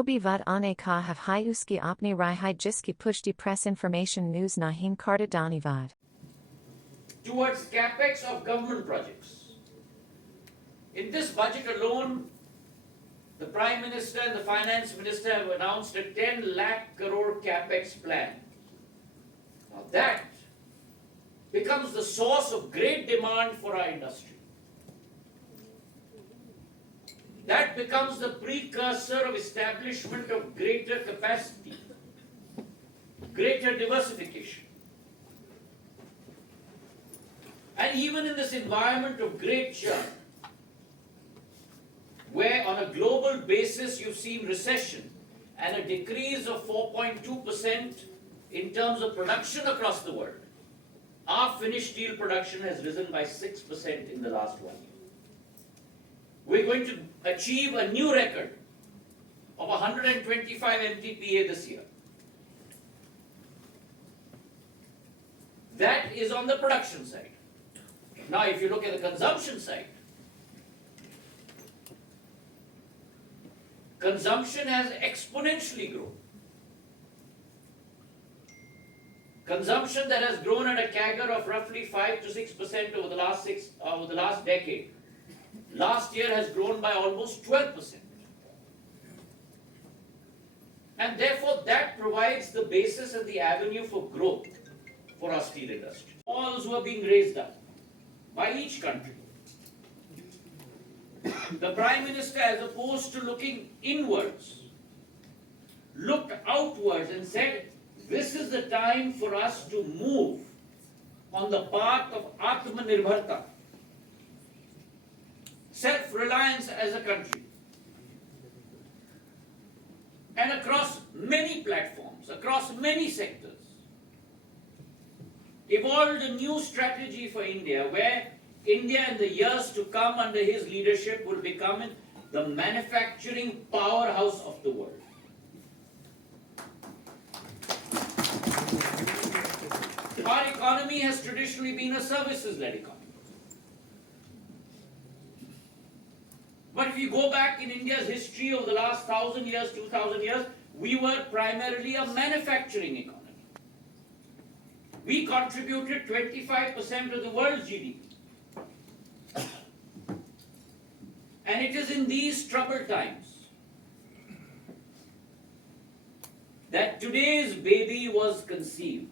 जो भी वाद आने का है उसकी अपनी राय है जिसकी पुष्टि press information news नहीं करता धन्यवाद. Towards capex of government projects. In this budget alone, the Prime Minister and the Finance Minister have announced a 10 lakh crore capex plan. Now that becomes the source of great demand for our industry. That becomes the precursor of establishment of greater capacity, greater diversification. And even in this environment of great churn, where on a global basis you've seen recession and a decrease of 4.2% in terms of production across the world, our finished steel production has risen by 6% in the last 1 year. We're going to achieve a new record of 125 MTPA this year. That is on the production side. Now, if you look at the consumption side, consumption has exponentially grown. Consumption that has grown at a CAGR of roughly 5 to 6% over the last decade. Last year has grown by almost 12%. And therefore that provides the basis and the avenue for growth for our steel industry. Walls were being raised up by each country. The Prime Minister, as opposed to looking inwards, looked outwards and said, this is the time for us to move on the path of Atmanirbharta, self-reliance as a country. And across many platforms, across many sectors, evolved a new strategy for India, where India in the years to come under his leadership will become the manufacturing powerhouse of the world. Our economy has traditionally been a services-led economy. But if you go back in India's history over the last 1,000 years, 2,000 years, we were primarily a manufacturing economy. We contributed 25% of the world's GDP. And it is in these troubled times that today's baby was conceived.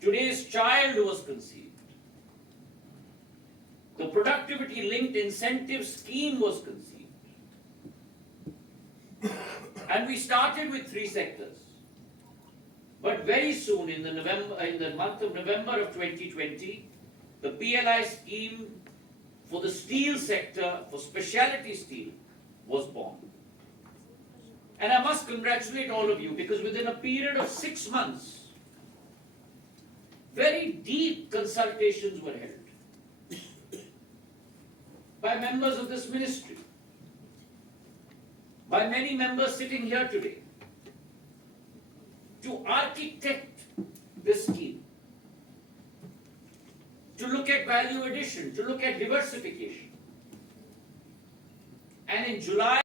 Today's child was conceived. The productivity-linked incentive scheme was conceived. And we started with 3 sectors. But very soon, in the month of November of 2020, the PLI scheme for the steel sector, for specialty steel, was born. And I must congratulate all of you, because within a period of 6 months, very deep consultations were held by members of this ministry, by many members sitting here today, to architect this scheme, to look at value addition, to look at diversification. And in July,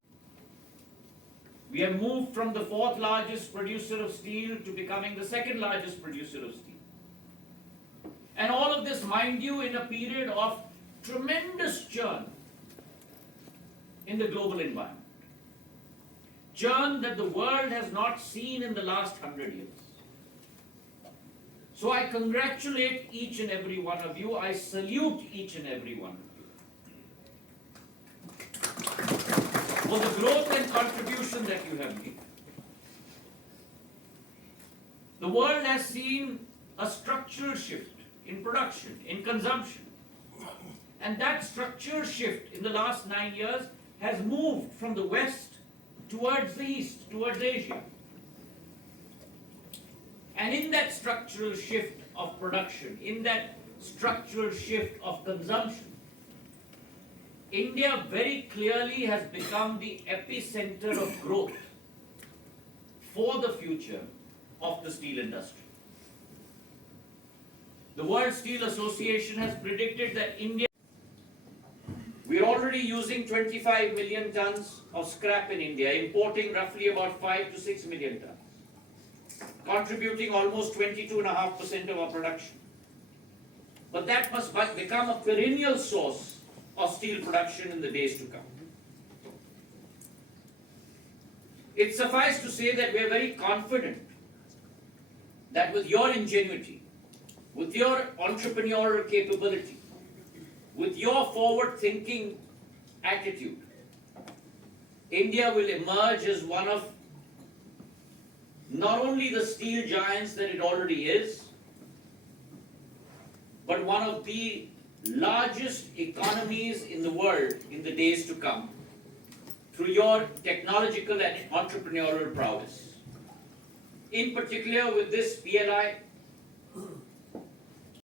we have moved from the 4th largest producer of steel to becoming the 2nd largest producer of steel. And all of this, mind you, in a period of tremendous churn in the global environment. Churn that the world has not seen in the last 100 years. So I congratulate each and every one of you. I salute each and every one of you for the growth and contribution that you have made. The world has seen a structural shift in production, in consumption. And that structural shift in the last 9 years has moved from the West towards the East, towards Asia. And in that structural shift of production, in that structural shift of consumption, India very clearly has become the epicenter of growth for the future of the steel industry. The World Steel Association has predicted that India We're already using 25 million tons of scrap in India, importing roughly about 5 to 6 million tons, contributing almost 22.5% of our production. But that must become a perennial source of steel production in the days to come. It suffices to say that we are very confident that with your ingenuity, with your entrepreneurial capability, with your forward-thinking attitude, India will emerge as one of not only the steel giants that it already is, but one of the largest economies in the world in the days to come, through your technological and entrepreneurial prowess. In particular, with this PLI